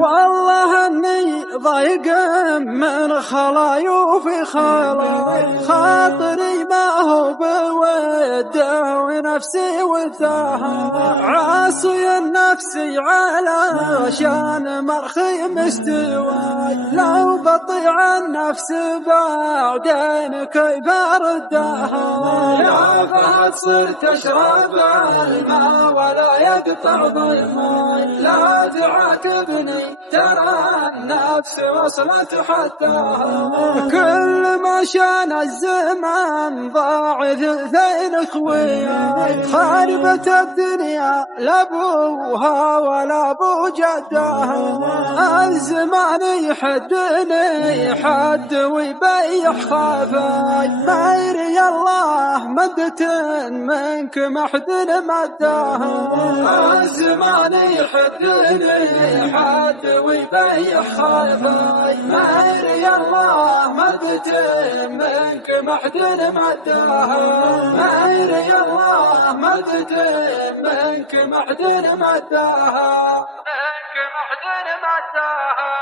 والله اني ضايق من خلاي وفي خلاي، خاطري ما هو بوده ونفسي وثاها، عاصي نفسي علشان مرخي مستواي، لو بطيع النفس بعدين كيف اردها. يا فهد صرت اشرب الماء ولا يقطع ضيماي، لا تعاتبني ترى النفس وصلت حدها، كل ما شان الزمان ضاع ثلثين خوياي، خربت الدنيا لابوها ولا ابو جدها، الزمان يحدني حد ويبيح خافاي، ما يري الله مدة منك محدن مداها، الزمان يحدني حد ويبيح خافاي، ما يري الله مدة منك محدن مداها، ما يري الله مدة منك محدن مداها، منك محدن مداها.